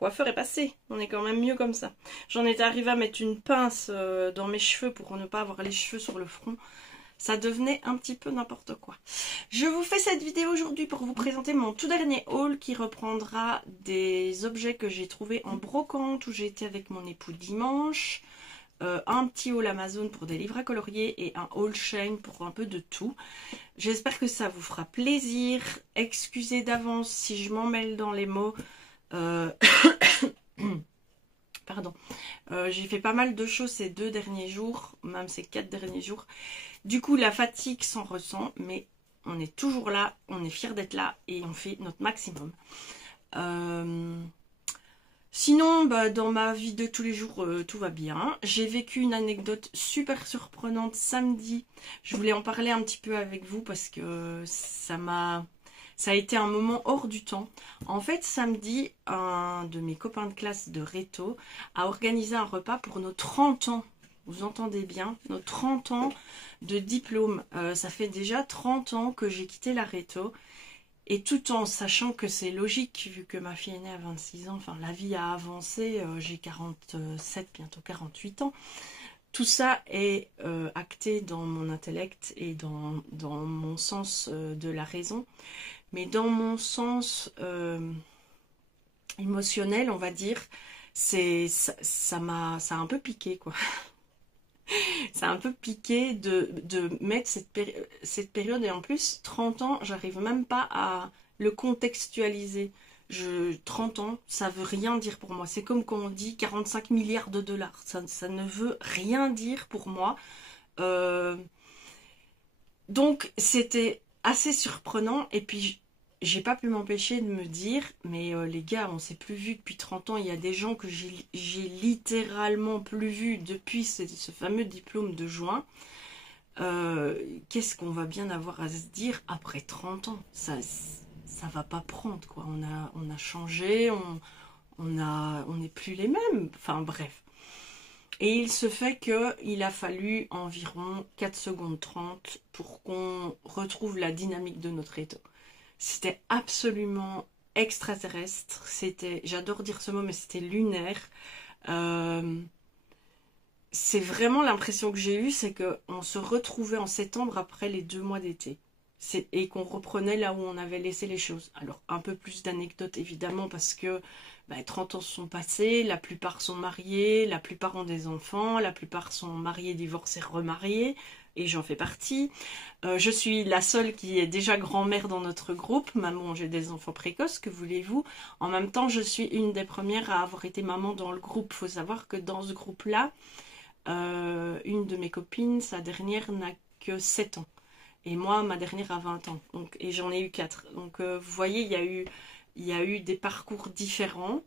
coiffeur est passé. On est quand même mieux comme ça. J'en étais arrivée à mettre une pince dans mes cheveux pour ne pas avoir les cheveux sur le front. Ça devenait un petit peu n'importe quoi. Je vous fais cette vidéo aujourd'hui pour vous présenter mon tout dernier haul qui reprendra des objets que j'ai trouvés en brocante où j'ai été avec mon époux dimanche. Un petit haul Amazon pour des livres à colorier et un haul Shein pour un peu de tout. J'espère que ça vous fera plaisir. Excusez d'avance si je m'en mêle dans les mots. Pardon. J'ai fait pas mal de choses ces 2 derniers jours, même ces 4 derniers jours. Du coup, la fatigue s'en ressent, mais on est toujours là, on est fiers d'être là et on fait notre maximum. Sinon, dans ma vie de tous les jours, tout va bien. J'ai vécu une anecdote super surprenante samedi. Je voulais en parler un petit peu avec vous parce que ça a été un moment hors du temps. En fait, samedi, un de mes copains de classe de Réto a organisé un repas pour nos 30 ans. Vous entendez bien, nos 30 ans de diplôme. Ça fait déjà 30 ans que j'ai quitté la Réto. Et tout en sachant que c'est logique, vu que ma fille est née à 26 ans, enfin la vie a avancé, j'ai 47, bientôt 48 ans. Tout ça est acté dans mon intellect et dans mon sens de la raison. Mais dans mon sens émotionnel, on va dire, ça a un peu piqué, quoi. Ça a un peu piqué de mettre cette période, et en plus 30 ans, j'arrive même pas à le contextualiser. 30 ans, ça veut rien dire pour moi. C'est comme quand on dit 45 milliards de dollars. Ça ne veut rien dire pour moi. Donc c'était assez surprenant, et puis j'ai pas pu m'empêcher de me dire, mais les gars, on s'est plus vu depuis 30 ans, il y a des gens que j'ai littéralement plus vu depuis ce fameux diplôme de juin. Qu'est-ce qu'on va bien avoir à se dire après 30 ans? Ça va pas prendre, quoi. On a changé, on n'est plus les mêmes. Enfin bref. Et il se fait qu'il a fallu environ 4 secondes 30 pour qu'on retrouve la dynamique de notre étau. C'était absolument extraterrestre. J'adore dire ce mot, mais c'était lunaire. C'est vraiment l'impression que j'ai eue, c'est qu'on se retrouvait en septembre après les 2 mois d'été. Et qu'on reprenait là où on avait laissé les choses. Alors, un peu plus d'anecdotes évidemment, parce que 30 ans se sont passés, la plupart sont mariés, la plupart ont des enfants, la plupart sont mariés, divorcés, remariés, et j'en fais partie. Je suis la seule qui est déjà grand-mère dans notre groupe. Maman, j'ai des enfants précoces, que voulez-vous? En même temps, je suis une des premières à avoir été maman dans le groupe. Il faut savoir que dans ce groupe-là, une de mes copines, sa dernière n'a que 7 ans. Et moi, ma dernière a 20 ans. Donc, et j'en ai eu 4. Donc, vous voyez, il y a eu des parcours différents.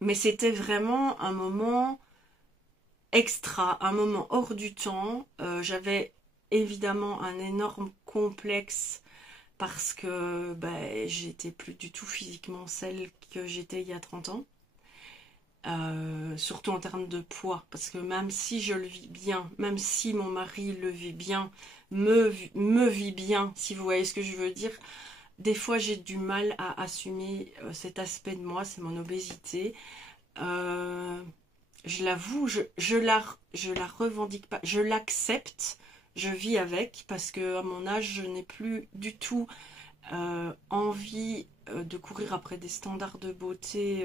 Mais c'était vraiment un moment extra, un moment hors du temps. J'avais évidemment un énorme complexe parce que j'étais plus du tout physiquement celle que j'étais il y a 30 ans. Surtout en termes de poids, parce que même si je le vis bien, même si mon mari le vit bien, me vit bien, si vous voyez ce que je veux dire, des fois j'ai du mal à assumer cet aspect de moi, c'est mon obésité. Je l'avoue, je la revendique pas, je l'accepte, je vis avec, parce que à mon âge, je n'ai plus du tout envie de courir après des standards de beauté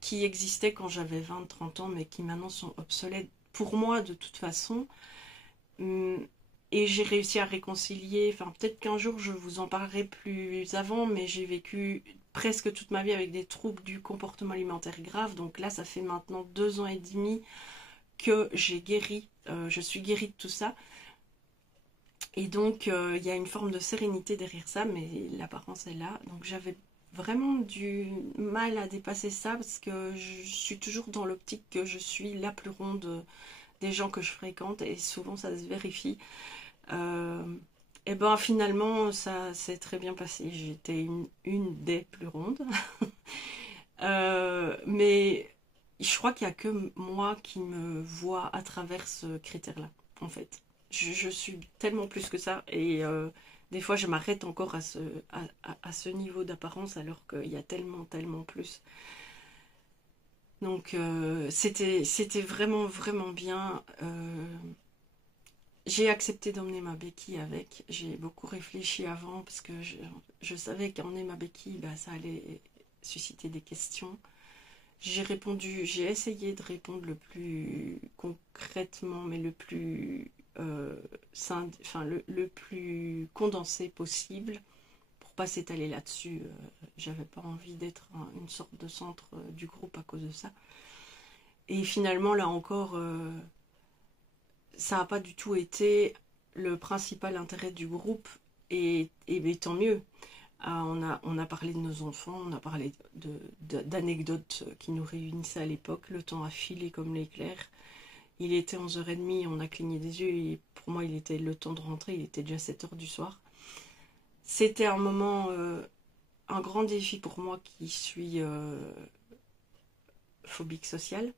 qui existaient quand j'avais 20-30 ans, mais qui maintenant sont obsolètes pour moi de toute façon. Et j'ai réussi à réconcilier, enfin peut-être qu'un jour je vous en parlerai plus avant, mais j'ai vécu presque toute ma vie avec des troubles du comportement alimentaire graves. Donc là, ça fait maintenant 2 ans et demi que j'ai guéri, je suis guérie de tout ça. Et donc, il y a une forme de sérénité derrière ça, mais l'apparence est là. Donc j'avais vraiment du mal à dépasser ça parce que je suis toujours dans l'optique que je suis la plus ronde des gens que je fréquente, et souvent ça se vérifie. Et finalement ça s'est très bien passé, j'étais une des plus rondes. Mais je crois qu'il n'y a que moi qui me vois à travers ce critère là, en fait. Je suis tellement plus que ça, et Des fois, je m'arrête encore à ce niveau d'apparence alors qu'il y a tellement, tellement plus. Donc, c'était vraiment, vraiment bien. J'ai accepté d'emmener ma béquille avec. J'ai beaucoup réfléchi avant parce que je savais qu'emmener ma béquille, bah, ça allait susciter des questions. J'ai essayé de répondre le plus concrètement, mais le plus le plus condensé possible pour pas s'étaler là-dessus. J'avais pas envie d'être une sorte de centre du groupe à cause de ça. Et finalement, là encore, ça n'a pas du tout été le principal intérêt du groupe, et tant mieux. On a parlé de nos enfants, on a parlé d'anecdotes qui nous réunissaient à l'époque. Le temps a filé comme l'éclair. Il était 11h30, on a cligné des yeux et pour moi il était le temps de rentrer, il était déjà 7h du soir. C'était un moment, un grand défi pour moi qui suis phobique sociale.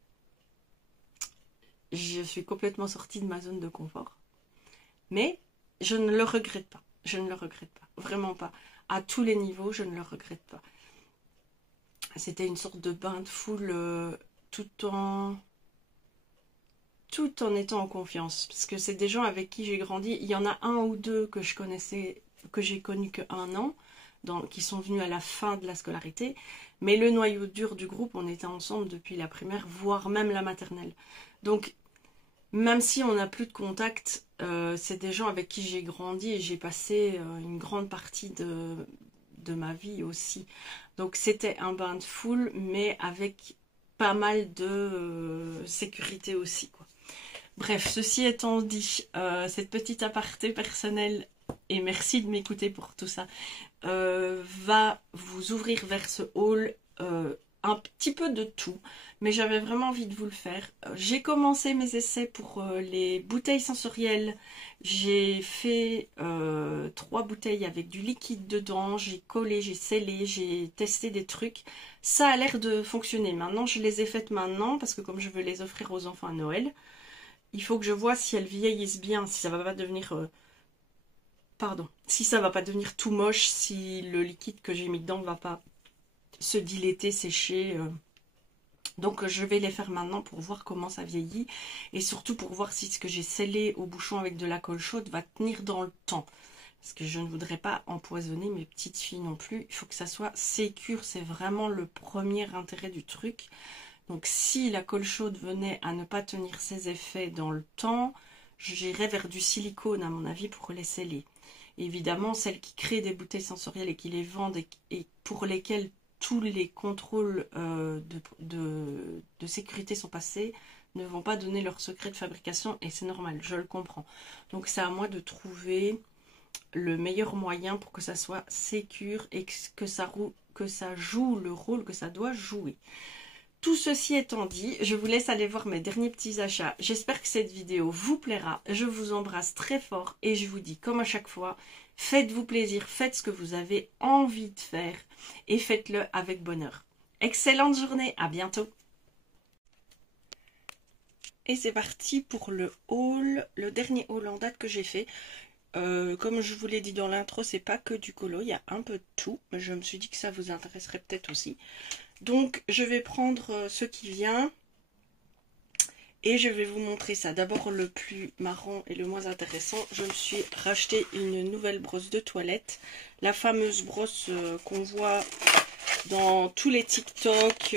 Je suis complètement sortie de ma zone de confort. Mais je ne le regrette pas. Je ne le regrette pas. Vraiment pas. À tous les niveaux, je ne le regrette pas. C'était une sorte de bain de foule tout en étant en confiance. Parce que c'est des gens avec qui j'ai grandi. Il y en a un ou deux que je connaissais, que j'ai connu que 1 an, qui sont venus à la fin de la scolarité. Mais le noyau dur du groupe, on était ensemble depuis la primaire, voire même la maternelle. Donc, même si on n'a plus de contact, c'est des gens avec qui j'ai grandi et j'ai passé une grande partie de ma vie aussi. Donc c'était un bain de foule, mais avec pas mal de sécurité aussi, quoi. Bref, ceci étant dit, cette petite aparté personnelle, et merci de m'écouter pour tout ça, va vous ouvrir vers ce haul un petit peu de tout, mais j'avais vraiment envie de vous le faire. J'ai commencé mes essais pour les bouteilles sensorielles. J'ai fait 3 bouteilles avec du liquide dedans, j'ai collé, j'ai scellé, j'ai testé des trucs. Ça a l'air de fonctionner. Maintenant, je les ai faites maintenant parce que comme je veux les offrir aux enfants à Noël, il faut que je vois si elles vieillissent bien, si ça va pas devenir... si ça va pas devenir tout moche, si le liquide que j'ai mis dedans va pas se dilater, sécher. Donc je vais les faire maintenant pour voir comment ça vieillit et surtout pour voir si ce que j'ai scellé au bouchon avec de la colle chaude va tenir dans le temps. Parce que je ne voudrais pas empoisonner mes petites filles non plus. Il faut que ça soit sécure, c'est vraiment le premier intérêt du truc. Donc si la colle chaude venait à ne pas tenir ses effets dans le temps, j'irais vers du silicone à mon avis pour les sceller. Évidemment, celles qui créent des bouteilles sensorielles et qui les vendent et pour lesquelles tous les contrôles de sécurité sont passés, ne vont pas donner leur secret de fabrication et c'est normal, je le comprends. Donc c'est à moi de trouver le meilleur moyen pour que ça soit sécure et que ça joue le rôle que ça doit jouer. Tout ceci étant dit, je vous laisse aller voir mes derniers petits achats. J'espère que cette vidéo vous plaira. Je vous embrasse très fort et je vous dis comme à chaque fois, faites-vous plaisir, faites ce que vous avez envie de faire et faites-le avec bonheur. Excellente journée, à bientôt. Et c'est parti pour le haul, le dernier haul en date que j'ai fait. Comme je vous l'ai dit dans l'intro, c'est pas que du colo, il y a un peu de tout. Mais je me suis dit que ça vous intéresserait peut-être aussi. Donc je vais prendre ce qui vient et je vais vous montrer ça. D'abord le plus marrant et le moins intéressant, je me suis racheté une nouvelle brosse de toilette. La fameuse brosse qu'on voit dans tous les TikTok,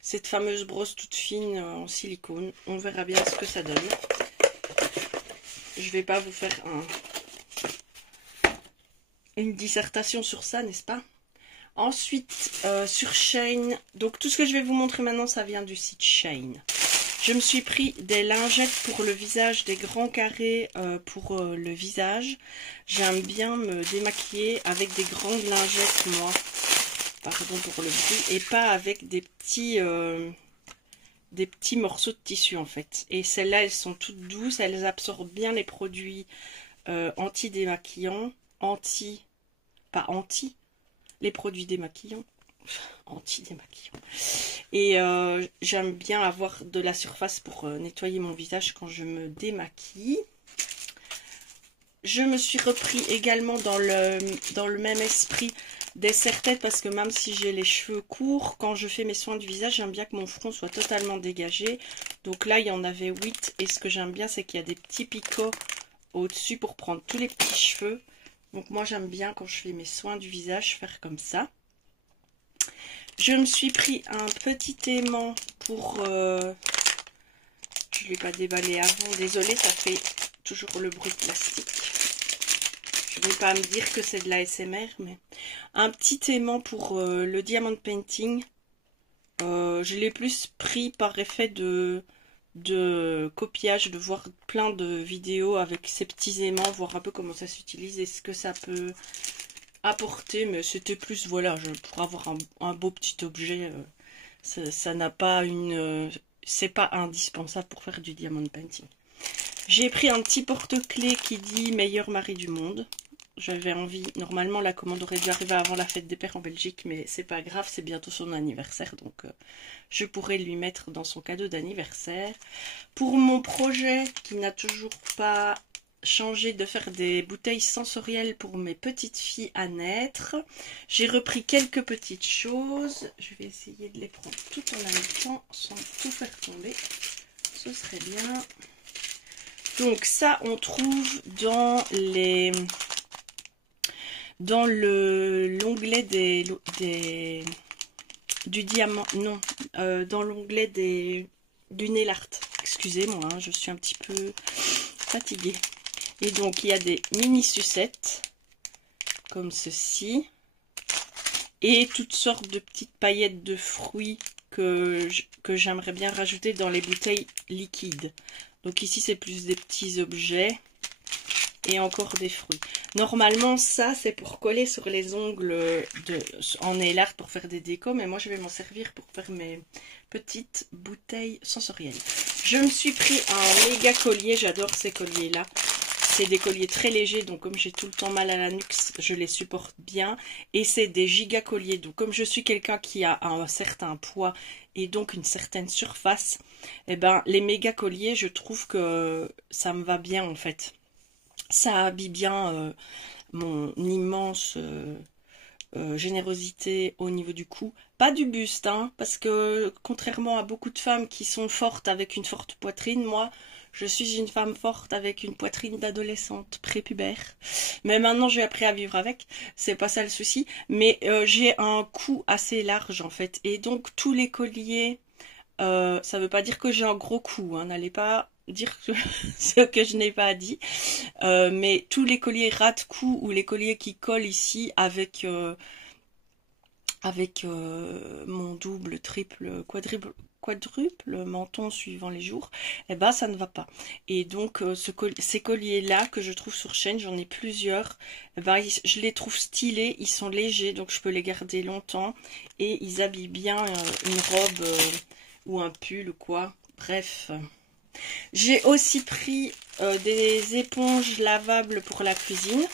cette fameuse brosse toute fine en silicone. On verra bien ce que ça donne. Je vais pas vous faire une dissertation sur ça, n'est-ce pas? Ensuite, sur Shein, donc tout ce que je vais vous montrer maintenant, ça vient du site Shein. Je me suis pris des lingettes pour le visage, des grands carrés pour le visage. J'aime bien me démaquiller avec des grandes lingettes, moi. Pardon pour le bruit. Et pas avec des petits morceaux de tissu, en fait. Et celles-là, elles sont toutes douces, elles absorbent bien les produits anti-démaquillants. Les produits démaquillants, anti-démaquillants. Et j'aime bien avoir de la surface pour nettoyer mon visage quand je me démaquille. je me suis repris également dans le même esprit des serre-têtes parce que même si j'ai les cheveux courts, quand je fais mes soins du visage, j'aime bien que mon front soit totalement dégagé. Donc là, il y en avait 8 et ce que j'aime bien, c'est qu'il y a des petits picots au-dessus pour prendre tous les petits cheveux. Donc moi, j'aime bien quand je fais mes soins du visage faire comme ça. Je me suis pris un petit aimant pour... je ne l'ai pas déballé avant, désolée, ça fait toujours le bruit de plastique. Je ne vais pas me dire que c'est de la l'ASMR, mais un petit aimant pour le diamond painting. Je l'ai plus pris par effet de copiage, de voir plein de vidéos avec ces petits aimants, voir un peu comment ça s'utilise et ce que ça peut apporter. Mais c'était plus, voilà, pour avoir un beau petit objet, ça n'a pas une... c'est pas indispensable pour faire du diamond painting. J'ai pris un petit porte-clés qui dit meilleur mari du monde. J'avais envie, normalement la commande aurait dû arriver avant la fête des pères en Belgique, mais c'est pas grave, c'est bientôt son anniversaire, donc je pourrais lui mettre dans son cadeau d'anniversaire. Pour mon projet qui n'a toujours pas changé de faire des bouteilles sensorielles pour mes petites filles à naître, j'ai repris quelques petites choses. Je vais essayer de les prendre tout en même temps sans tout faire tomber, ce serait bien. Donc ça on trouve dans les... dans l'onglet du diamant, non, dans l'onglet du nail art. Excusez-moi, hein, je suis un petit peu fatiguée. Et donc, il y a des mini sucettes, comme ceci, et toutes sortes de petites paillettes de fruits que j'aimerais bien rajouter dans les bouteilles liquides. Donc ici, c'est plus des petits objets. Et encore des fruits. Normalement, ça, c'est pour coller sur les ongles en nail art pour faire des décos. Mais moi, je vais m'en servir pour faire mes petites bouteilles sensorielles. Je me suis pris un méga collier. J'adore ces colliers-là. C'est des colliers très légers. Donc, comme j'ai tout le temps mal à la nuque, je les supporte bien. Et c'est des giga colliers. Donc, comme je suis quelqu'un qui a un certain poids et donc une certaine surface, eh ben, les méga colliers, je trouve que ça me va bien en fait. Ça habille bien mon immense générosité au niveau du cou. Pas du buste, hein, parce que contrairement à beaucoup de femmes qui sont fortes avec une forte poitrine, moi, je suis une femme forte avec une poitrine d'adolescente prépubère. Mais maintenant, j'ai appris à vivre avec, c'est pas ça le souci. Mais j'ai un cou assez large, en fait. Et donc, tous les colliers, ça veut pas dire que j'ai un gros cou, hein, n'allez pas dire ce que je n'ai pas dit, mais tous les colliers ras-de-cou ou les colliers qui collent ici avec mon double, triple, quadruple menton suivant les jours, eh ben ça ne va pas. Et donc ces colliers là que je trouve sur chaîne, j'en ai plusieurs, eh ben, je les trouve stylés, ils sont légers donc je peux les garder longtemps et ils habillent bien une robe ou un pull ou quoi, bref. J'ai aussi pris des éponges lavables pour la cuisine.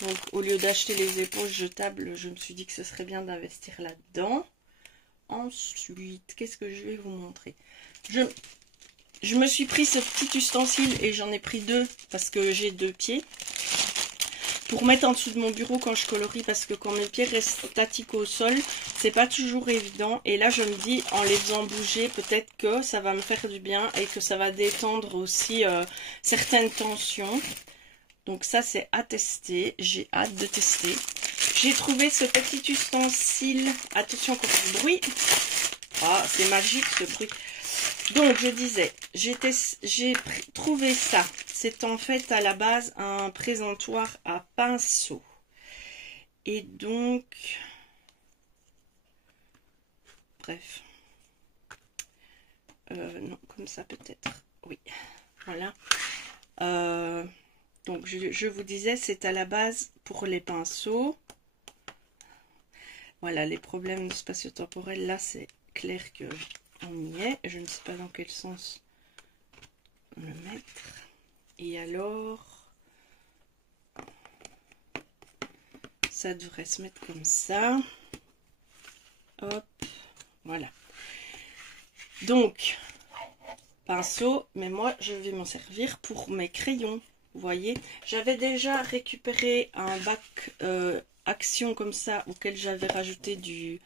Donc au lieu d'acheter les éponges jetables, je me suis dit que ce serait bien d'investir là-dedans. Ensuite, qu'est-ce que je vais vous montrer? Je me suis pris ce petit ustensile et j'en ai pris deux parce que j'ai deux pieds. Pour mettre en dessous de mon bureau quand je colorie, parce que quand mes pieds restent statiques au sol, c'est pas toujours évident. Et là, je me dis, en les faisant bouger, peut-être que ça va me faire du bien et que ça va détendre aussi certaines tensions. Donc ça, c'est à tester. J'ai hâte de tester. J'ai trouvé ce petit ustensile. Attention, encore du bruit. Ah, c'est magique ce bruit. Donc, je disais, j'ai trouvé ça. C'est en fait à la base un présentoir à pinceau. Et donc, bref. Non, comme ça peut-être. Oui, voilà. Donc, je vous disais, c'est à la base pour les pinceaux. Voilà, les problèmes spatio-temporels, là, c'est clair que on y est. Je ne sais pas dans quel sens le mettre. Et alors, ça devrait se mettre comme ça. Hop, voilà. Donc, pinceau, mais moi, je vais m'en servir pour mes crayons. vous voyez. J'avais déjà récupéré un bac Action comme ça, auquel j'avais rajouté du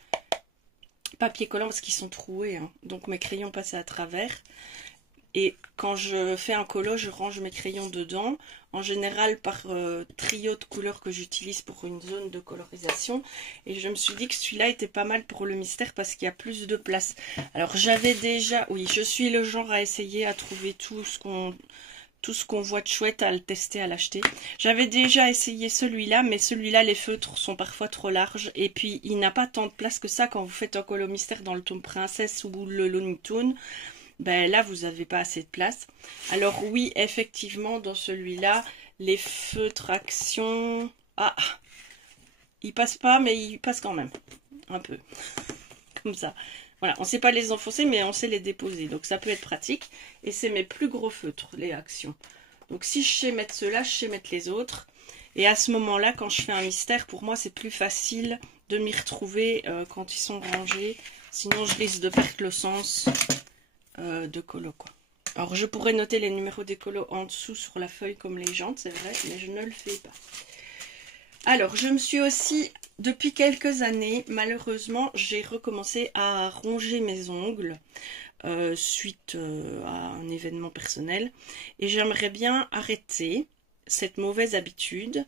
papier collant parce qu'ils sont troués, hein. Donc mes crayons passaient à travers. Et quand je fais un colo, je range mes crayons dedans, en général par trio de couleurs que j'utilise pour une zone de colorisation. Et je me suis dit que celui-là était pas mal pour le mystère parce qu'il y a plus de place. Alors j'avais déjà, oui, je suis le genre à essayer à trouver tout ce qu'on voit de chouette, à le tester, à l'acheter. J'avais déjà essayé celui-là, mais celui-là, les feutres sont parfois trop larges. Et puis, il n'a pas tant de place que ça quand vous faites un colo mystère dans le tome princesse ou le Looney Tunes. Ben là, vous n'avez pas assez de place. Alors oui, effectivement, dans celui-là, les feutres Action... Ah, ils passent pas, mais ils passent quand même. Un peu. Comme ça. Voilà, on ne sait pas les enfoncer, mais on sait les déposer. Donc ça peut être pratique. Et c'est mes plus gros feutres, les Actions. Donc si je sais mettre ceux-là, je sais mettre les autres. Et à ce moment-là, quand je fais un mystère, pour moi, c'est plus facile de m'y retrouver quand ils sont rangés. Sinon, je risque de perdre le sens de colo, quoi. Alors, je pourrais noter les numéros des colos en dessous sur la feuille comme légende, c'est vrai, mais je ne le fais pas. Alors, je me suis aussi... Depuis quelques années, malheureusement, j'ai recommencé à ronger mes ongles suite à un événement personnel. Et j'aimerais bien arrêter cette mauvaise habitude.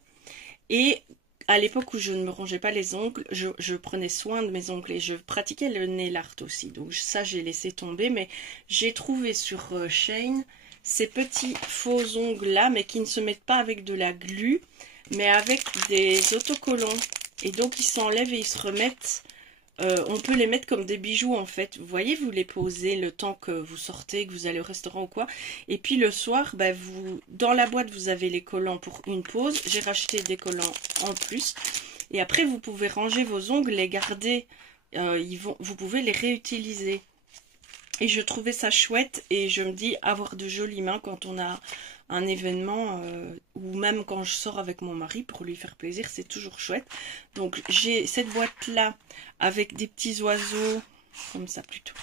Et à l'époque où je ne me rongeais pas les ongles, je prenais soin de mes ongles et je pratiquais le nail art aussi. Donc ça, j'ai laissé tomber. Mais j'ai trouvé sur Shein ces petits faux ongles là, mais qui ne se mettent pas avec de la glu, mais avec des autocollants. Et donc ils s'enlèvent et ils se remettent. On peut les mettre comme des bijoux en fait. Vous voyez, vous les posez le temps que vous sortez, que vous allez au restaurant ou quoi. Et puis le soir, bah, dans la boîte, vous avez les collants pour une pause. J'ai racheté des collants en plus. Et après, vous pouvez ranger vos ongles, les garder. Vous pouvez les réutiliser. Et je trouvais ça chouette. Et je me dis, avoir de jolies mains quand on a un événement ou même quand je sors avec mon mari pour lui faire plaisir, c'est toujours chouette. Donc j'ai cette boîte là avec des petits oiseaux comme ça plutôt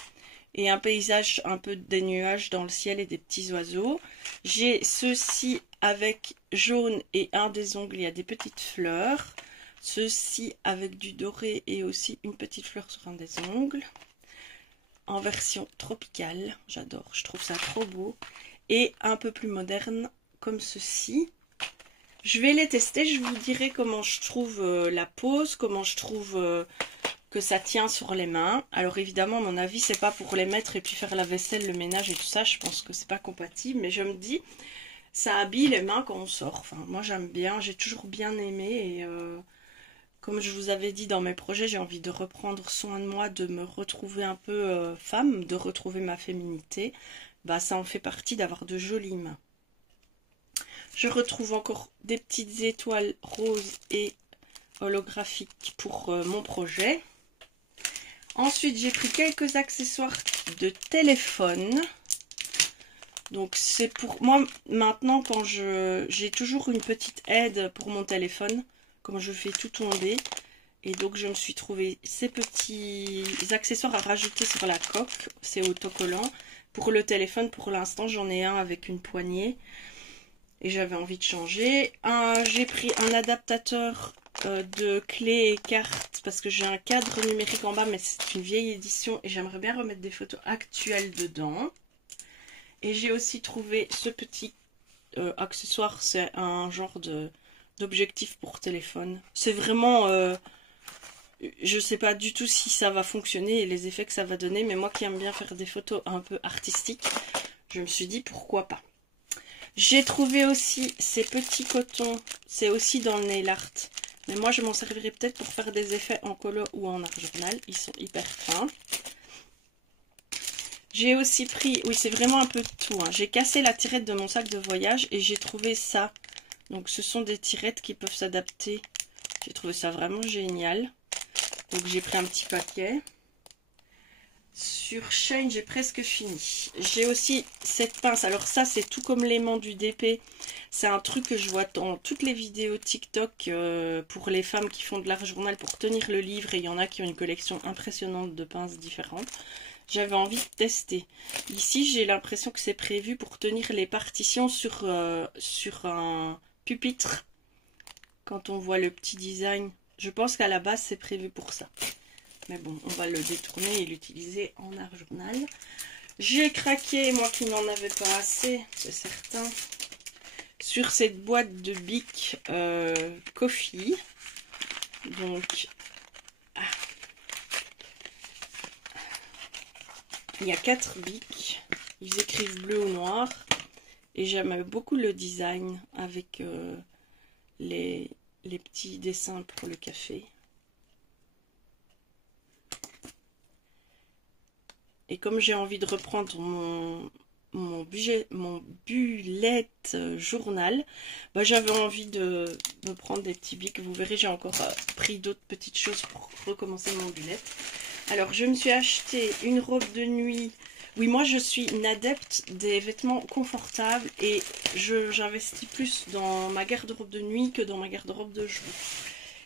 et un paysage un peu des nuages dans le ciel et des petits oiseaux. J'ai ceci avec jaune et un des ongles, il y a des petites fleurs. Ceci avec du doré et aussi une petite fleur sur un des ongles en version tropicale. J'adore, je trouve ça trop beau. Et un peu plus moderne comme ceci. Je vais les tester, je vous dirai comment je trouve la pose, comment je trouve que ça tient sur les mains. Alors évidemment, à mon avis, c'est pas pour les mettre et puis faire la vaisselle, le ménage et tout ça. Je pense que c'est pas compatible, mais je me dis, ça habille les mains quand on sort. Enfin, moi j'aime bien, j'ai toujours bien aimé et comme je vous avais dit dans mes projets, j'ai envie de reprendre soin de moi, de me retrouver un peu femme, de retrouver ma féminité. Bah, ça en fait partie d'avoir de jolies mains. Je retrouve encore des petites étoiles roses et holographiques pour mon projet. Ensuite, j'ai pris quelques accessoires de téléphone. Donc, c'est pour moi, maintenant, quand j'ai toujours une petite aide pour mon téléphone, comme je fais tout tomber. Et donc, je me suis trouvé ces petits accessoires à rajouter sur la coque. C'est autocollant. Pour le téléphone, pour l'instant, j'en ai un avec une poignée. Et j'avais envie de changer. J'ai pris un adaptateur de clés et cartes. Parce que j'ai un cadre numérique en bas. Mais c'est une vieille édition. Et j'aimerais bien remettre des photos actuelles dedans. Et j'ai aussi trouvé ce petit accessoire. C'est un genre d'objectif pour téléphone. C'est vraiment... je sais pas du tout si ça va fonctionner et les effets que ça va donner, mais moi qui aime bien faire des photos un peu artistiques, je me suis dit pourquoi pas. J'ai trouvé aussi ces petits cotons, c'est aussi dans le nail art, mais moi je m'en servirai peut-être pour faire des effets en colo ou en art journal, ils sont hyper fins. J'ai aussi pris, oui c'est vraiment un peu de tout, hein. J'ai cassé la tirette de mon sac de voyage et j'ai trouvé ça. Donc ce sont des tirettes qui peuvent s'adapter, j'ai trouvé ça vraiment génial. Donc j'ai pris un petit paquet. Sur Shein, j'ai presque fini. J'ai aussi cette pince. Alors ça, c'est tout comme l'aimant du DP. C'est un truc que je vois dans toutes les vidéos TikTok pour les femmes qui font de l'art journal pour tenir le livre. Et il y en a qui ont une collection impressionnante de pinces différentes. J'avais envie de tester. Ici, j'ai l'impression que c'est prévu pour tenir les partitions sur un pupitre. Quand on voit le petit design, je pense qu'à la base, c'est prévu pour ça. Mais bon, on va le détourner et l'utiliser en art journal. J'ai craqué, moi qui n'en avais pas assez, c'est certain, sur cette boîte de Bic Coffee. Donc, il y a 4 bics. Ils écrivent bleu ou noir. Et j'aime beaucoup le design avec les petits dessins pour le café. Et comme j'ai envie de reprendre mon bullet journal, bah, j'avais envie de me prendre des petits bics. Vous verrez, j'ai encore pris d'autres petites choses pour recommencer mon bullet. Alors, je me suis acheté une robe de nuit. Oui, moi, je suis une adepte des vêtements confortables et j'investis plus dans ma garde-robe de nuit que dans ma garde-robe de jour.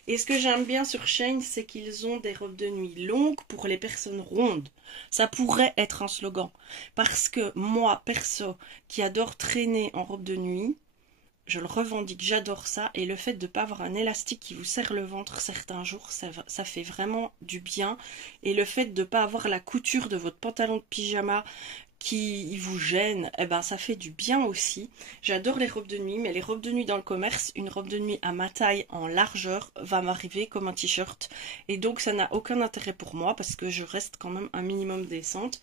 Et ce que j'aime bien sur Shein, c'est qu'ils ont des robes de nuit longues pour les personnes rondes. Ça pourrait être un slogan. Parce que moi, perso, qui adore traîner en robe de nuit, je le revendique, j'adore ça. Et le fait de ne pas avoir un élastique qui vous serre le ventre certains jours, ça fait vraiment du bien. Et le fait de ne pas avoir la couture de votre pantalon de pyjama qui vous gêne, eh ben ça fait du bien aussi. J'adore les robes de nuit, mais les robes de nuit dans le commerce, une robe de nuit à ma taille en largeur va m'arriver comme un t-shirt. Et donc ça n'a aucun intérêt pour moi parce que je reste quand même un minimum décente.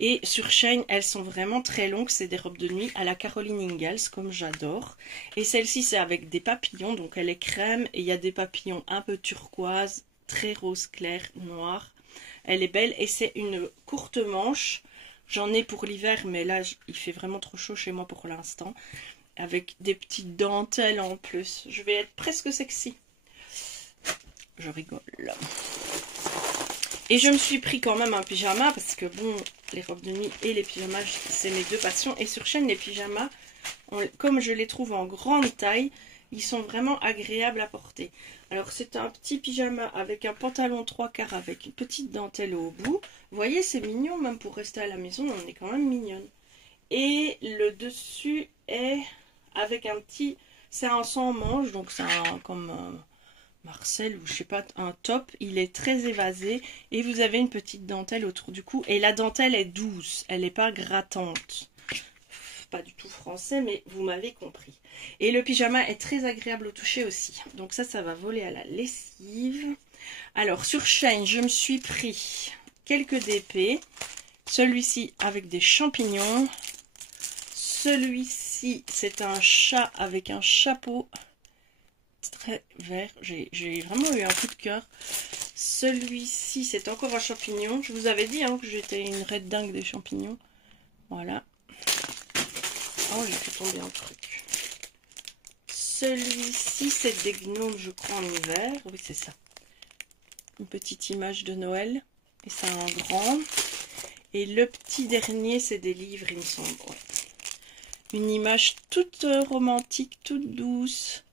Et sur Shein, elles sont vraiment très longues. C'est des robes de nuit à la Caroline Ingalls, comme j'adore. Et celle-ci, c'est avec des papillons, donc elle est crème. Et il y a des papillons un peu turquoise, très rose clair, noir. Elle est belle et c'est une courte manche. J'en ai pour l'hiver, mais là, il fait vraiment trop chaud chez moi pour l'instant. Avec des petites dentelles en plus. Je vais être presque sexy. Je rigole. Et je me suis pris quand même un pyjama parce que bon, les robes de nuit et les pyjamas, c'est mes deux passions. Et sur Shein, les pyjamas, comme je les trouve en grande taille, ils sont vraiment agréables à porter. Alors c'est un petit pyjama avec un pantalon 3/4 avec une petite dentelle au bout. Vous voyez, c'est mignon, même pour rester à la maison, on est quand même mignonne. Et le dessus est avec un petit... C'est un sans manche, donc c'est comme Marcel ou je sais pas, un top. Il est très évasé et vous avez une petite dentelle autour du cou. Et la dentelle est douce, elle n'est pas grattante. Pas du tout français, mais vous m'avez compris. Et le pyjama est très agréable au toucher aussi. Donc ça va voler à la lessive. Alors, sur Shein, je me suis pris quelques DP. Celui-ci avec des champignons. Celui-ci, c'est un chat avec un chapeau très vert. J'ai vraiment eu un coup de cœur. Celui-ci, c'est encore un champignon. Je vous avais dit hein, que j'étais une raide dingue des champignons. Voilà. Oh, j'ai fait tomber un truc. Celui-ci, c'est des gnomes, je crois, en hiver. Oui, c'est ça. Une petite image de Noël. Et c'est un grand. Et le petit dernier, c'est des livres, il me semble. Ouais. Une image toute romantique, toute douce.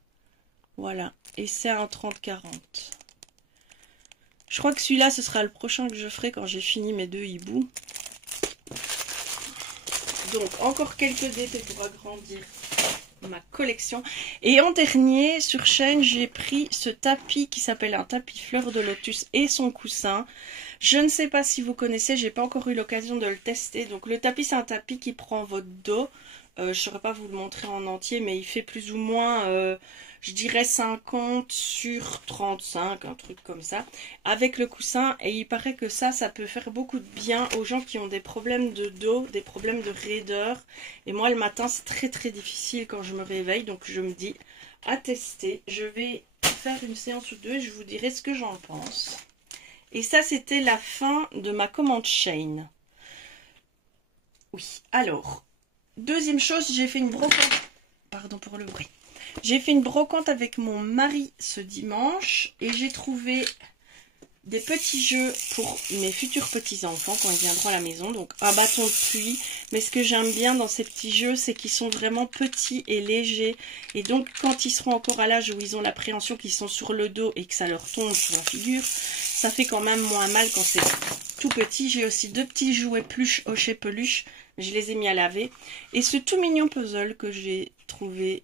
Voilà. Et c'est un 30-40. Je crois que celui-là, ce sera le prochain que je ferai quand j'ai fini mes deux hiboux. Donc, encore quelques DP pour agrandir ma collection. Et en dernier, sur Shein, j'ai pris ce tapis qui s'appelle un tapis fleur de lotus et son coussin. Je ne sais pas si vous connaissez, j'ai pas encore eu l'occasion de le tester. Donc, le tapis, c'est un tapis qui prend votre dos. Je ne saurais pas vous le montrer en entier, mais il fait plus ou moins, je dirais 50 sur 35, un truc comme ça, avec le coussin. Et il paraît que ça peut faire beaucoup de bien aux gens qui ont des problèmes de dos, des problèmes de raideur. Et moi, le matin, c'est très très difficile quand je me réveille, donc je me dis à tester. Je vais faire une séance ou deux et je vous dirai ce que j'en pense. Et ça, c'était la fin de ma commande Shein. Oui, alors... Deuxième chose, j'ai fait une brocante. Pardon pour le bruit. J'ai fait une brocante avec mon mari ce dimanche et j'ai trouvé des petits jeux pour mes futurs petits-enfants quand ils viendront à la maison. Donc un bâton de pluie. Mais ce que j'aime bien dans ces petits jeux, c'est qu'ils sont vraiment petits et légers. Et donc quand ils seront encore à l'âge où ils ont l'appréhension qu'ils sont sur le dos et que ça leur tombe sur la figure, ça fait quand même moins mal quand c'est tout petit. J'ai aussi 2 petits jouets pluche, hochet, peluche. Je les ai mis à laver. Et ce tout mignon puzzle que j'ai trouvé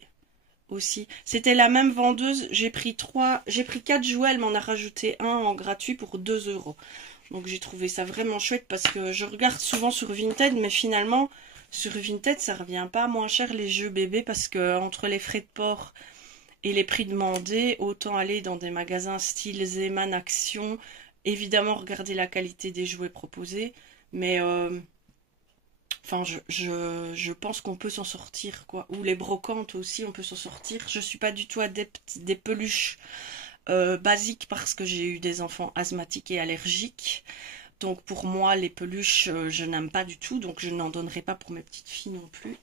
aussi. C'était la même vendeuse. J'ai pris 4 jouets. Elle m'en a rajouté un en gratuit pour 2 €. Donc j'ai trouvé ça vraiment chouette parce que je regarde souvent sur Vinted, mais finalement sur Vinted ça revient pas moins cher les jeux bébés parce que entre les frais de port et les prix demandés, autant aller dans des magasins style Zeman, Action. Évidemment regarder la qualité des jouets proposés, mais enfin, je pense qu'on peut s'en sortir, quoi. Ou les brocantes aussi, on peut s'en sortir. Je suis pas du tout adepte des peluches basiques parce que j'ai eu des enfants asthmatiques et allergiques. Donc pour moi, les peluches, je n'aime pas du tout. Donc je n'en donnerai pas pour mes petites filles non plus.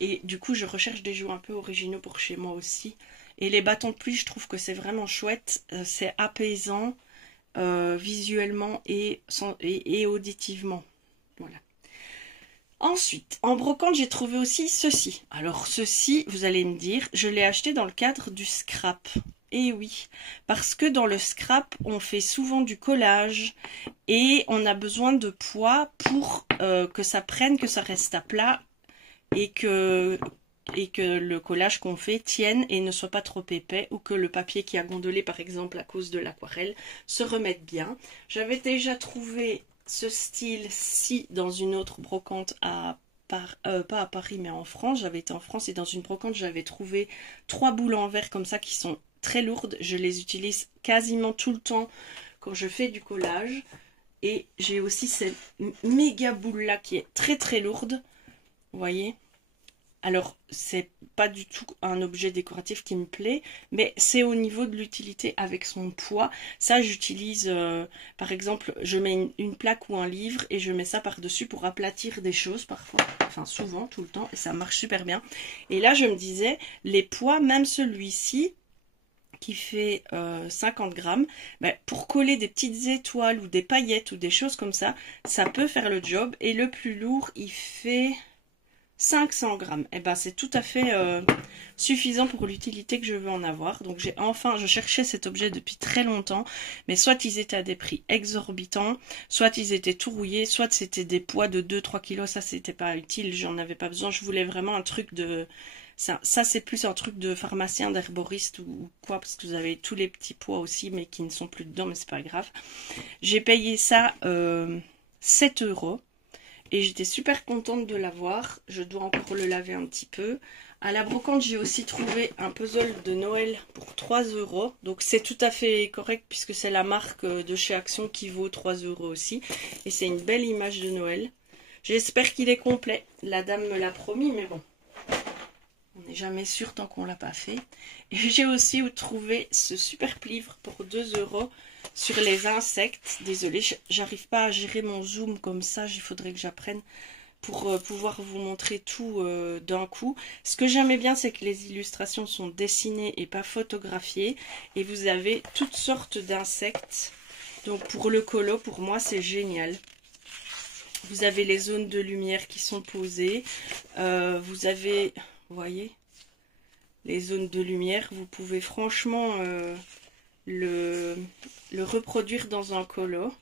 Et du coup, je recherche des jouets un peu originaux pour chez moi aussi. Et les bâtons de pluie, je trouve que c'est vraiment chouette. C'est apaisant visuellement et auditivement. Voilà. Ensuite, en brocante, j'ai trouvé aussi ceci. Alors ceci, vous allez me dire, je l'ai acheté dans le cadre du scrap. Et oui, parce que dans le scrap, on fait souvent du collage et on a besoin de poids pour que ça prenne, que ça reste à plat et que le collage qu'on fait tienne et ne soit pas trop épais ou que le papier qui a gondolé par exemple à cause de l'aquarelle se remette bien. J'avais déjà trouvé ce style-ci dans une autre brocante pas à Paris mais en France. J'avais été en France et dans une brocante j'avais trouvé 3 boules en verre comme ça qui sont très lourdes. Je les utilise quasiment tout le temps quand je fais du collage. Et j'ai aussi cette méga boule là qui est très très lourde. Vous voyez ? Alors, c'est pas du tout un objet décoratif qui me plaît, mais c'est au niveau de l'utilité avec son poids. Ça, j'utilise, par exemple, je mets une plaque ou un livre et je mets ça par-dessus pour aplatir des choses parfois, enfin souvent, tout le temps, et ça marche super bien. Et là, je me disais, les poids, même celui-ci, qui fait 50 grammes, ben, pour coller des petites étoiles ou des paillettes ou des choses comme ça peut faire le job. Et le plus lourd, il fait 500 grammes. Et ben c'est tout à fait suffisant pour l'utilité que je veux en avoir. Donc je cherchais cet objet depuis très longtemps, mais soit ils étaient à des prix exorbitants, soit ils étaient tout rouillés, soit c'était des poids de 2-3 kilos, ça c'était pas utile, j'en avais pas besoin, je voulais vraiment un truc de... Ça c'est plus un truc de pharmacien, d'herboriste ou quoi, parce que vous avez tous les petits poids aussi, mais qui ne sont plus dedans, mais c'est pas grave. J'ai payé ça 7 €. Et j'étais super contente de l'avoir. Je dois encore le laver un petit peu. À la brocante, j'ai aussi trouvé un puzzle de Noël pour 3 €. Donc c'est tout à fait correct puisque c'est la marque de chez Action qui vaut 3 € aussi. Et c'est une belle image de Noël. J'espère qu'il est complet. La dame me l'a promis, mais bon. On n'est jamais sûr tant qu'on l'a pas fait. Et j'ai aussi trouvé ce super livre pour 2 € sur les insectes. Désolée, j'arrive pas à gérer mon zoom comme ça. Il faudrait que j'apprenne pour pouvoir vous montrer tout d'un coup. Ce que j'aimais bien, c'est que les illustrations sont dessinées et pas photographiées. Et vous avez toutes sortes d'insectes. Donc pour le colo, pour moi, c'est génial. Vous avez les zones de lumière qui sont posées. Vous avez... Vous voyez, les zones de lumière, vous pouvez franchement le reproduire dans un colo.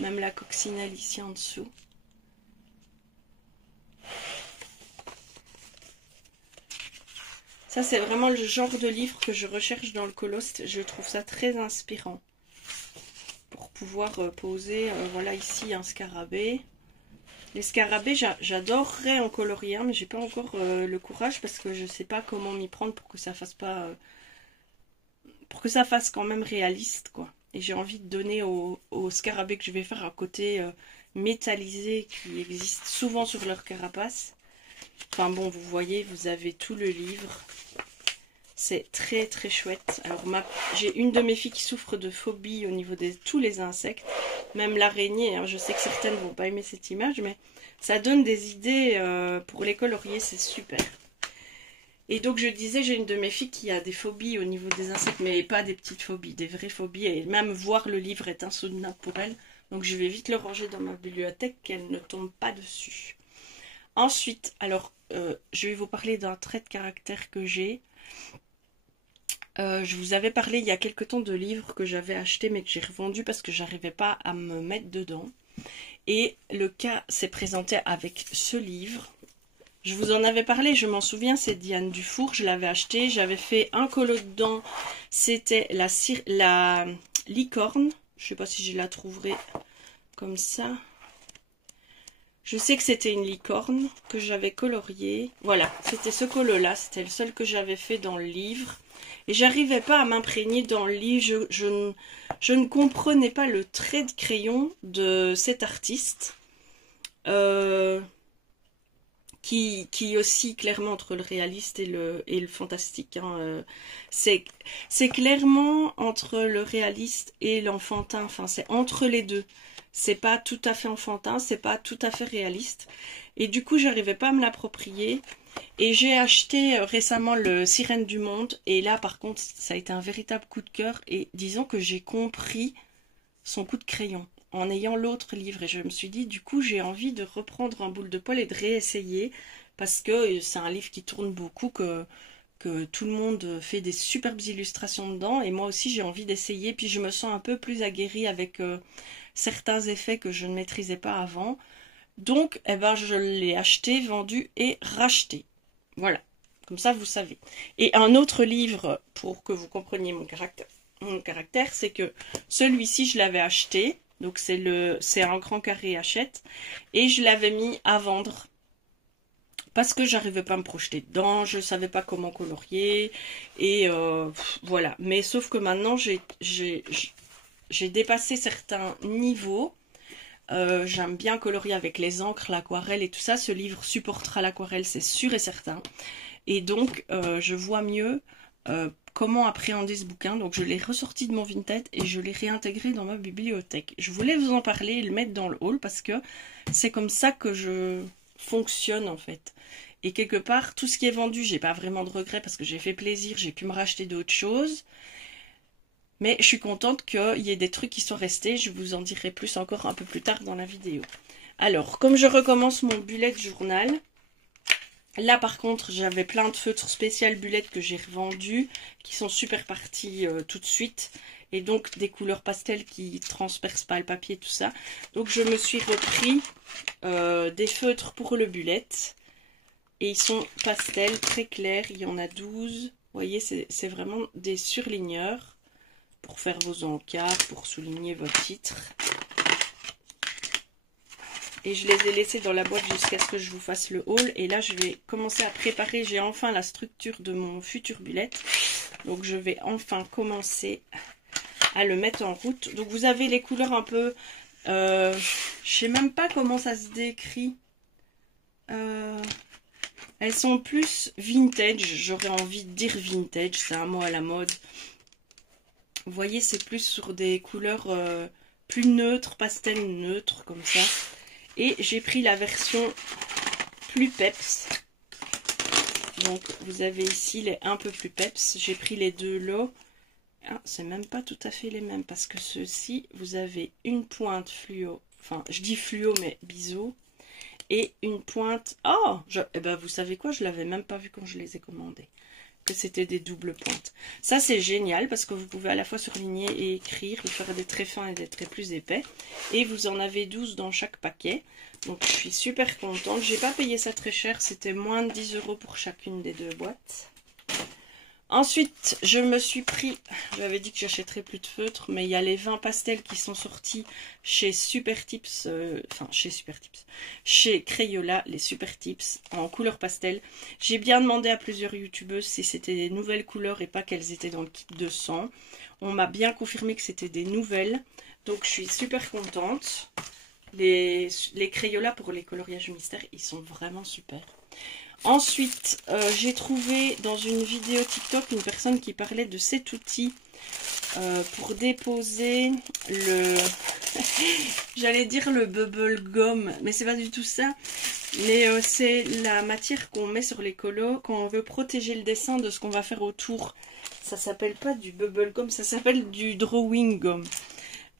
Même la coccinelle ici en dessous. Ça, c'est vraiment le genre de livre que je recherche dans le colo. Je trouve ça très inspirant. Pour pouvoir poser, voilà ici un scarabée. Les scarabées, j'adorerais en colorier, mais j'ai pas encore le courage parce que je sais pas comment m'y prendre pour que ça fasse pas, pour que ça fasse quand même réaliste, quoi. Et j'ai envie de donner aux scarabées que je vais faire un côté métallisé qui existe souvent sur leur carapace. Enfin bon, vous voyez, vous avez tout le livre. C'est très très chouette. Alors j'ai une de mes filles qui souffre de phobie au niveau de tous les insectes, même l'araignée. Hein. Je sais que certaines vont pas aimer cette image, mais ça donne des idées pour les colorier, c'est super. Et donc je disais, j'ai une de mes filles qui a des phobies au niveau des insectes, mais pas des petites phobies, des vraies phobies. Et même voir le livre est insoutenable pour elle. Donc je vais vite le ranger dans ma bibliothèque, qu'elle ne tombe pas dessus. Ensuite, alors, je vais vous parler d'un trait de caractère que j'ai. Je vous avais parlé il y a quelque temps de livres que j'avais achetés mais que j'ai revendus parce que j'arrivais pas à me mettre dedans. Et le cas s'est présenté avec ce livre. Je vous en avais parlé, je m'en souviens, c'est Diane Dufour, je l'avais acheté, j'avais fait un colo dedans, c'était la licorne, je sais pas si je la trouverai comme ça. Je sais que c'était une licorne que j'avais coloriée, voilà, c'était ce colo-là, c'était le seul que j'avais fait dans le livre. Et j'arrivais pas à m'imprégner dans le livre, je ne comprenais pas le trait de crayon de cet artiste. Qui oscille clairement entre le réaliste et le fantastique. Hein. C'est clairement entre le réaliste et l'enfantin. Enfin, c'est entre les deux. C'est pas tout à fait enfantin, c'est pas tout à fait réaliste. Et du coup, j'arrivais pas à me l'approprier. Et j'ai acheté récemment le Sirène du Monde. Et là, par contre, ça a été un véritable coup de cœur. Et disons que j'ai compris son coup de crayon en ayant l'autre livre, et je me suis dit, du coup, j'ai envie de reprendre un boule de poil et de réessayer, parce que c'est un livre qui tourne beaucoup, que tout le monde fait des superbes illustrations dedans, et moi aussi j'ai envie d'essayer, puis je me sens un peu plus aguerrie avec certains effets que je ne maîtrisais pas avant. Donc, eh ben, je l'ai acheté, vendu et racheté. Voilà, comme ça vous savez. Et un autre livre, pour que vous compreniez mon caractère, c'est que celui-ci, je l'avais acheté. Donc c'est un grand carré Hachette. Et je l'avais mis à vendre. Parce que j'arrivais pas à me projeter dedans. Je savais pas comment colorier. Et voilà. Mais sauf que maintenant j'ai dépassé certains niveaux. J'aime bien colorier avec les encres, l'aquarelle et tout ça. Ce livre supportera l'aquarelle, c'est sûr et certain. Et donc je vois mieux comment appréhender ce bouquin. Donc je l'ai ressorti de mon Vinted et je l'ai réintégré dans ma bibliothèque. Je voulais vous en parler et le mettre dans le haul parce que c'est comme ça que je fonctionne en fait. Et quelque part, tout ce qui est vendu, j'ai pas vraiment de regrets parce que j'ai fait plaisir, j'ai pu me racheter d'autres choses. Mais je suis contente qu'il y ait des trucs qui sont restés. Je vous en dirai plus encore un peu plus tard dans la vidéo. Alors, comme je recommence mon bullet journal, là par contre j'avais plein de feutres spécial bullet que j'ai revendus, qui sont super partis tout de suite. Et donc des couleurs pastel qui transpercent pas le papier, tout ça. Donc je me suis repris des feutres pour le bullet. Et ils sont pastel, très clairs, il y en a 12. Vous voyez, c'est vraiment des surligneurs pour faire vos encarts, pour souligner vos titres. Et je les ai laissés dans la boîte jusqu'à ce que je vous fasse le haul. Et là, je vais commencer à préparer. J'ai enfin la structure de mon futur bullet. Donc, je vais enfin commencer à le mettre en route. Donc, vous avez les couleurs un peu... je sais même pas comment ça se décrit. Elles sont plus vintage. J'aurais envie de dire vintage. C'est un mot à la mode. Vous voyez, c'est plus sur des couleurs plus neutres, pastel neutre, comme ça. Et j'ai pris la version plus peps. Donc vous avez ici les un peu plus peps. J'ai pris les deux lots. Ah, c'est même pas tout à fait les mêmes. Parce que ceux-ci, vous avez une pointe fluo. Enfin, je dis fluo, mais biseau. Et une pointe... Oh eh ben, vous savez quoi? Je l'avais même pas vu quand je les ai commandés. Que c'était des doubles pointes. Ça c'est génial parce que vous pouvez à la fois surligner et écrire et faire des traits fins et des traits plus épais. Et vous en avez 12 dans chaque paquet. Donc je suis super contente. J'ai pas payé ça très cher, c'était moins de 10 € pour chacune des deux boîtes. Ensuite, je me suis pris, j'avais dit que j'achèterais plus de feutres, mais il y a les 20 pastels qui sont sortis chez Super Tips, chez Crayola, les Super Tips en couleur pastel. J'ai bien demandé à plusieurs youtubeuses si c'était des nouvelles couleurs et pas qu'elles étaient dans le kit de 100. On m'a bien confirmé que c'était des nouvelles, donc je suis super contente. Les Crayola pour les coloriages mystères, ils sont vraiment super. Ensuite, j'ai trouvé dans une vidéo TikTok une personne qui parlait de cet outil pour déposer le... J'allais dire le bubble gum, mais c'est pas du tout ça. Mais c'est la matière qu'on met sur les colos quand on veut protéger le dessin de ce qu'on va faire autour. Ça s'appelle pas du bubble gum, ça s'appelle du drawing gum.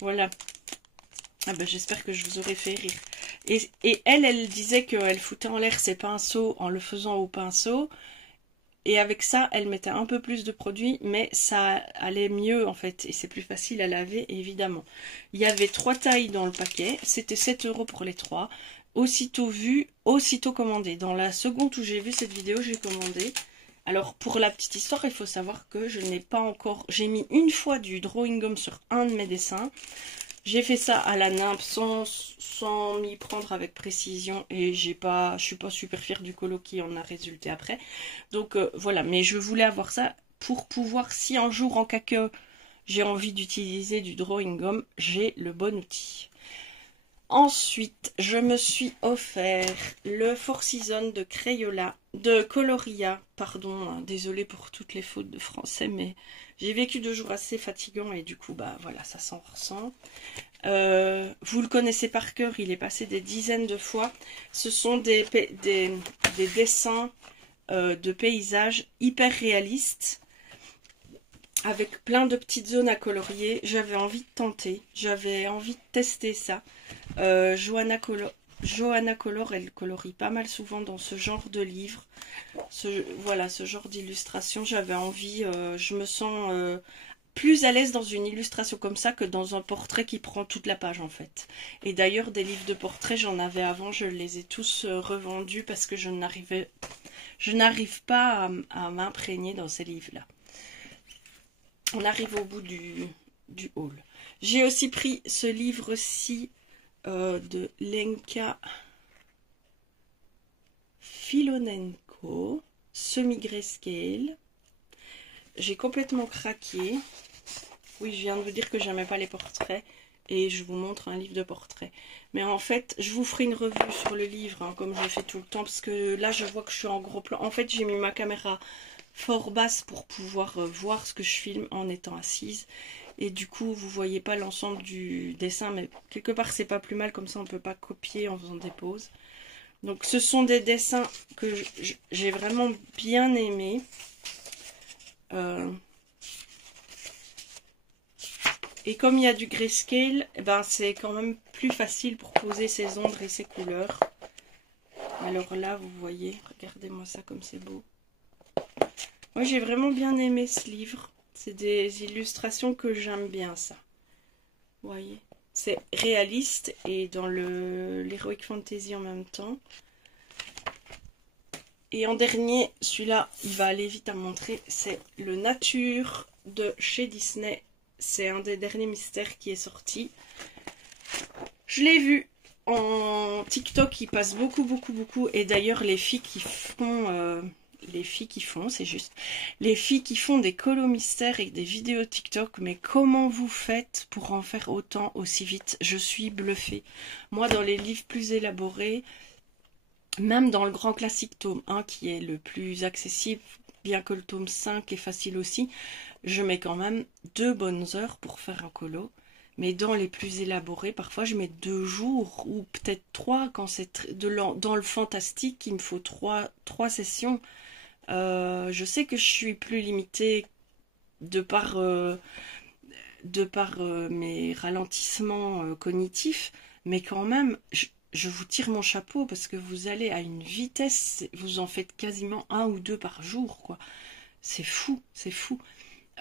Voilà. Ah ben, j'espère que je vous aurai fait rire. Et elle disait qu'elle foutait en l'air ses pinceaux en le faisant au pinceau. Et avec ça, elle mettait un peu plus de produit, mais ça allait mieux en fait. Et c'est plus facile à laver, évidemment. Il y avait 3 tailles dans le paquet. C'était 7 € pour les 3. Aussitôt vu, aussitôt commandé. Dans la seconde où j'ai vu cette vidéo, j'ai commandé. Alors, pour la petite histoire, il faut savoir que je n'ai pas encore... J'ai mis une fois du drawing gum sur un de mes dessins. J'ai fait ça à la nymphe sans m'y prendre avec précision et je suis pas super fière du colo qui en a résulté après. Donc voilà, mais je voulais avoir ça pour pouvoir, si un jour en cas que j'ai envie d'utiliser du drawing gum, j'ai le bon outil. Ensuite, je me suis offert le Four Seasons de Coloria, pardon, désolée pour toutes les fautes de français, mais j'ai vécu 2 jours assez fatigants et du coup, bah voilà, ça s'en ressent. Vous le connaissez par cœur, il est passé des dizaines de fois. Ce sont des dessins de paysages hyper réalistes, avec plein de petites zones à colorier. J'avais envie de tenter, j'avais envie de tester ça. Johanna Color, elle colorie pas mal souvent dans ce genre de livre. Voilà, ce genre d'illustration. J'avais envie, je me sens plus à l'aise dans une illustration comme ça que dans un portrait qui prend toute la page en fait. Et d'ailleurs, des livres de portraits, j'en avais avant, je les ai tous revendus parce que je n'arrive pas à m'imprégner dans ces livres-là. On arrive au bout du haul. J'ai aussi pris ce livre-ci de Lenka Filonenko, semi-grayscale. J'ai complètement craqué. Oui, je viens de vous dire que j'aimais pas les portraits et je vous montre un livre de portraits. Mais en fait, je vous ferai une revue sur le livre, hein, comme je fais tout le temps, parce que là, je vois que je suis en gros plan. En fait, j'ai mis ma caméra fort basse pour pouvoir voir ce que je filme en étant assise. Et du coup, vous voyez pas l'ensemble du dessin, mais quelque part, c'est pas plus mal, comme ça, on peut pas copier en faisant des pauses. Donc, ce sont des dessins que j'ai vraiment bien aimés. Et comme il y a du grayscale, eh ben, c'est quand même plus facile pour poser ses ombres et ses couleurs. Alors là, vous voyez, regardez-moi ça comme c'est beau. Moi, j'ai vraiment bien aimé ce livre. C'est des illustrations que j'aime bien, ça. Vous voyez, c'est réaliste et dans l'heroic fantasy en même temps. Et en dernier, celui-là, il va aller vite à montrer, c'est le Nature de chez Disney. C'est un des derniers mystères qui est sorti. Je l'ai vu en TikTok, il passe beaucoup. Et d'ailleurs, les filles qui font, c'est juste, les filles qui font des colos mystères et des vidéos TikTok, mais comment vous faites pour en faire autant aussi vite? Je suis bluffée. Moi, dans les livres plus élaborés, même dans le grand classique tome 1 qui est le plus accessible, bien que le tome 5 est facile aussi, je mets quand même 2 bonnes heures pour faire un colo. Mais dans les plus élaborés, parfois je mets 2 jours ou peut-être 3 quand c'est dans le fantastique, il me faut 3 sessions. Je sais que je suis plus limitée de par mes ralentissements cognitifs, mais quand même, je vous tire mon chapeau parce que vous allez à une vitesse, vous en faites quasiment 1 ou 2 par jour, quoi. C'est fou, c'est fou.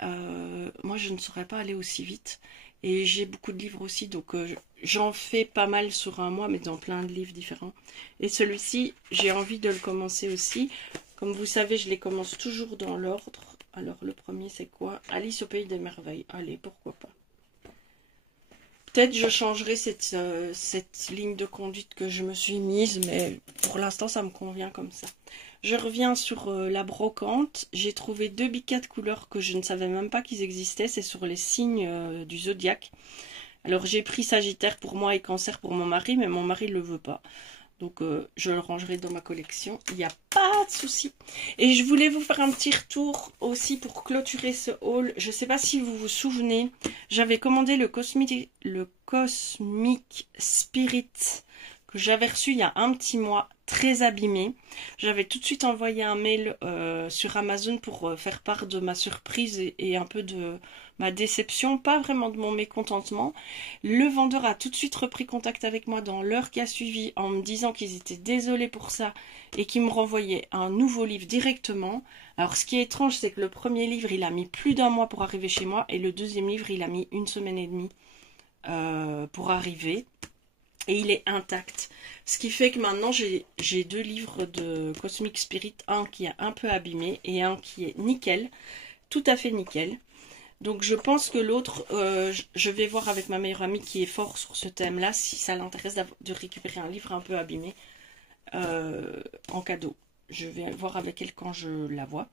Moi, je ne saurais pas aller aussi vite. Et j'ai beaucoup de livres aussi, donc j'en fais pas mal sur un mois, mais dans plein de livres différents. Et celui-ci, j'ai envie de le commencer aussi. Comme vous savez, je les commence toujours dans l'ordre. Alors, le premier, c'est quoi? Alice au Pays des Merveilles. Allez, pourquoi pas. Peut-être je changerai cette ligne de conduite que je me suis mise, mais pour l'instant, ça me convient comme ça. Je reviens sur la brocante. J'ai trouvé 2 bicats de couleurs que je ne savais même pas qu'ils existaient. C'est sur les signes du zodiaque. Alors, j'ai pris Sagittaire pour moi et Cancer pour mon mari, mais mon mari ne le veut pas. Donc, je le rangerai dans ma collection. Il n'y a pas de souci. Et je voulais vous faire un petit retour aussi pour clôturer ce haul. Je ne sais pas si vous vous souvenez. J'avais commandé le Cosmic Spirit que j'avais reçu il y a un petit mois, très abîmé. J'avais tout de suite envoyé un mail sur Amazon pour faire part de ma surprise et un peu de ma déception, pas vraiment de mon mécontentement. Le vendeur a tout de suite repris contact avec moi dans l'heure qui a suivi en me disant qu'ils étaient désolés pour ça et qu'ils me renvoyaient un nouveau livre directement. Alors ce qui est étrange, c'est que le premier livre, il a mis plus d'1 mois pour arriver chez moi et le deuxième livre, il a mis 1 semaine et demie pour arriver. Et il est intact. Ce qui fait que maintenant j'ai 2 livres de Cosmic Spirit, un qui est un peu abîmé et un qui est nickel, tout à fait nickel. Donc je pense que l'autre, je vais voir avec ma meilleure amie qui est fort sur ce thème-là, si ça l'intéresse de récupérer un livre un peu abîmé en cadeau. Je vais voir avec elle quand je la vois.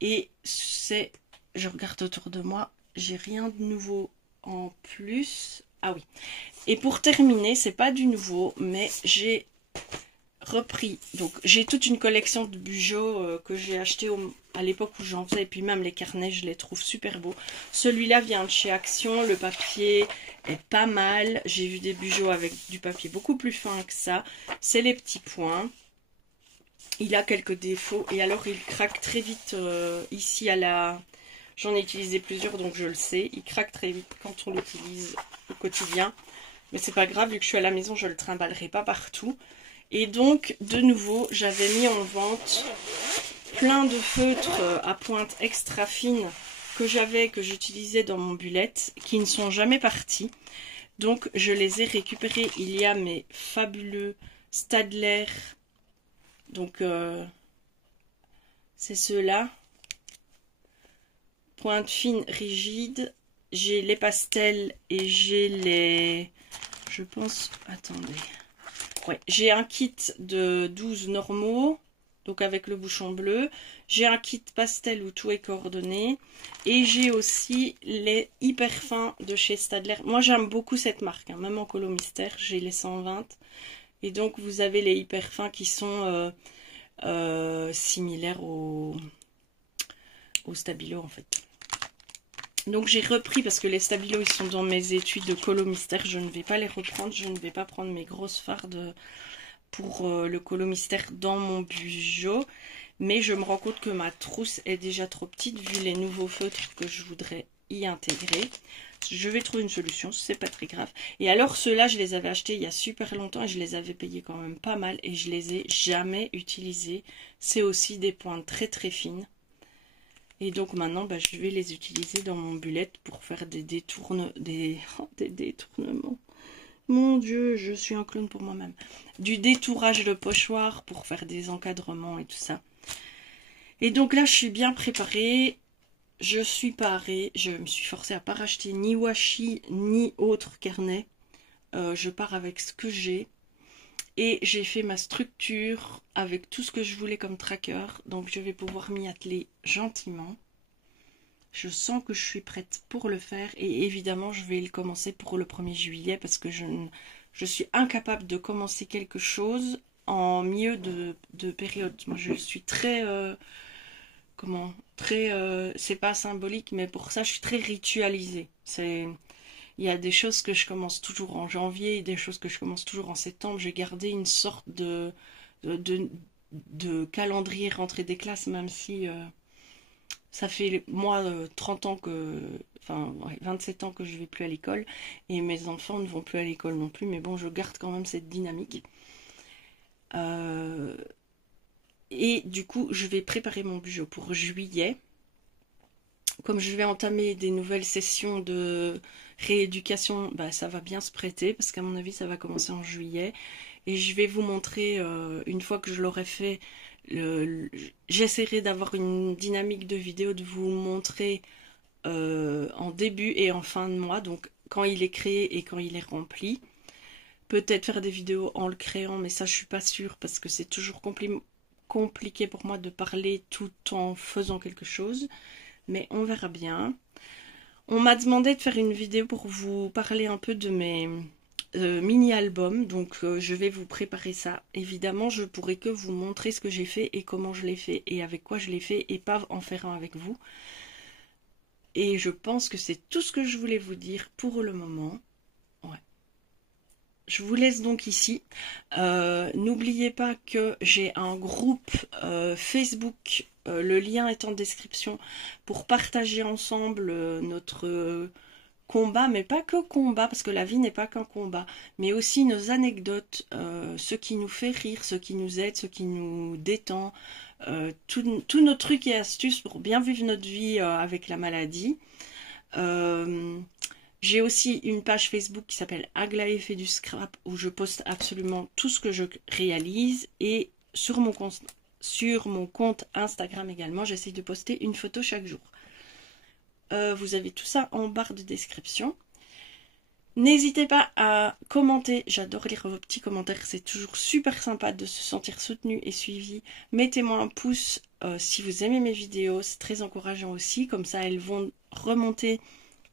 Et je regarde autour de moi, j'ai rien de nouveau en plus. Ah oui. Et pour terminer, c'est pas du nouveau, mais j'ai repris. Donc j'ai toute une collection de bijoux que j'ai acheté à l'époque où j'en faisais. Et puis même les carnets, je les trouve super beaux. Celui-là vient de chez Action. Le papier est pas mal. J'ai vu des bijoux avec du papier beaucoup plus fin que ça. C'est les petits points. Il a quelques défauts. Et alors il craque très vite ici à la... J'en ai utilisé plusieurs, donc je le sais. Il craque très vite quand on l'utilise au quotidien. Mais c'est pas grave, vu que je suis à la maison, je le trimballerai pas partout. Et donc, de nouveau, j'avais mis en vente plein de feutres à pointe extra fine que j'utilisais dans mon bullet, qui ne sont jamais partis. Donc, je les ai récupérés. Il y a mes fabuleux Staedtler. Donc, c'est ceux-là. Pointe fine, rigide. J'ai les pastels et j'ai les... Je pense... Attendez. Ouais, j'ai un kit de 12 normaux, donc avec le bouchon bleu. J'ai un kit pastel où tout est coordonné. Et j'ai aussi les hyper fins de chez Staedtler. Moi, j'aime beaucoup cette marque, hein, même en Colo Mystère. J'ai les 120. Et donc, vous avez les hyper fins qui sont similaires au Stabilo, en fait. Donc j'ai repris parce que les stabilos ils sont dans mes étuis de Colo Mystère. Je ne vais pas les reprendre. Je ne vais pas prendre mes grosses fardes pour le Colo Mystère dans mon bijou. Mais je me rends compte que ma trousse est déjà trop petite vu les nouveaux feutres que je voudrais y intégrer. Je vais trouver une solution, c'est pas très grave. Et alors ceux-là je les avais achetés il y a super longtemps et je les avais payés quand même pas mal. Et je les ai jamais utilisés. C'est aussi des pointes très très fines. Et donc maintenant, je vais les utiliser dans mon bullet pour faire des détournements. Des détournements. Mon Dieu, je suis un clown pour moi-même. Du détourage de pochoir pour faire des encadrements et tout ça. Et donc là, je suis bien préparée. Je suis parée. Je me suis forcée à ne pas racheter ni washi ni autre carnet. Je pars avec ce que j'ai. Et j'ai fait ma structure avec tout ce que je voulais comme tracker. Donc je vais pouvoir m'y atteler gentiment. Je sens que je suis prête pour le faire. Et évidemment, je vais le commencer pour le 1er juillet. Parce que je suis incapable de commencer quelque chose en milieu de période. Moi, je suis très... c'est pas symbolique, mais pour ça, je suis très ritualisée. Il y a des choses que je commence toujours en janvier et des choses que je commence toujours en septembre. J'ai gardé une sorte de calendrier rentrée des classes, même si ça fait moi 30 ans que... Enfin, ouais, 27 ans que je vais plus à l'école. Et mes enfants ne vont plus à l'école non plus. Mais bon, je garde quand même cette dynamique. Et du coup, je vais préparer mon bijou pour juillet. Comme je vais entamer des nouvelles sessions de rééducation, ça va bien se prêter parce qu'à mon avis ça va commencer en juillet. Et je vais vous montrer, une fois que je l'aurai fait, j'essaierai d'avoir une dynamique de vidéo, de vous montrer en début et en fin de mois, donc quand il est créé et quand il est rempli. Peut-être faire des vidéos en le créant, mais ça je suis pas sûre parce que c'est toujours compliqué pour moi de parler tout en faisant quelque chose. Mais on verra bien. On m'a demandé de faire une vidéo pour vous parler un peu de mes mini-albums. Donc je vais vous préparer ça. Évidemment, je pourrai que vous montrer ce que j'ai fait et comment je l'ai fait et avec quoi je l'ai fait et pas en faire un avec vous. Et je pense que c'est tout ce que je voulais vous dire pour le moment. Ouais. je vous laisse donc ici. N'oubliez pas que j'ai un groupe Facebook, le lien est en description, pour partager ensemble notre combat, mais pas que combat, parce que la vie n'est pas qu'un combat, mais aussi nos anecdotes, ce qui nous fait rire, ce qui nous aide, ce qui nous détend, tous nos trucs et astuces pour bien vivre notre vie avec la maladie. J'ai aussi une page Facebook qui s'appelle Aglaé fait du scrap, où je poste absolument tout ce que je réalise, et sur mon compte Instagram également, j'essaie de poster une photo chaque jour. Vous avez tout ça en barre de description. N'hésitez pas à commenter, j'adore lire vos petits commentaires, c'est toujours super sympa de se sentir soutenu et suivi. Mettez-moi un pouce si vous aimez mes vidéos, c'est très encourageant aussi, comme ça elles vont remonter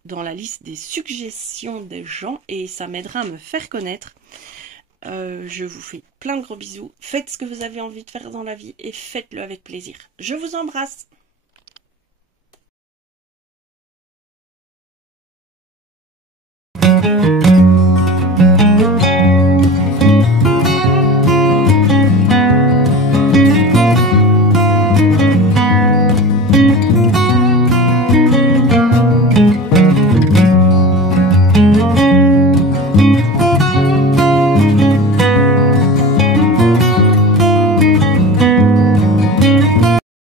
dans la liste des suggestions des gens et ça m'aidera à me faire connaître. Je vous fais plein de gros bisous, faites ce que vous avez envie de faire dans la vie et faites-le avec plaisir. Je vous embrasse.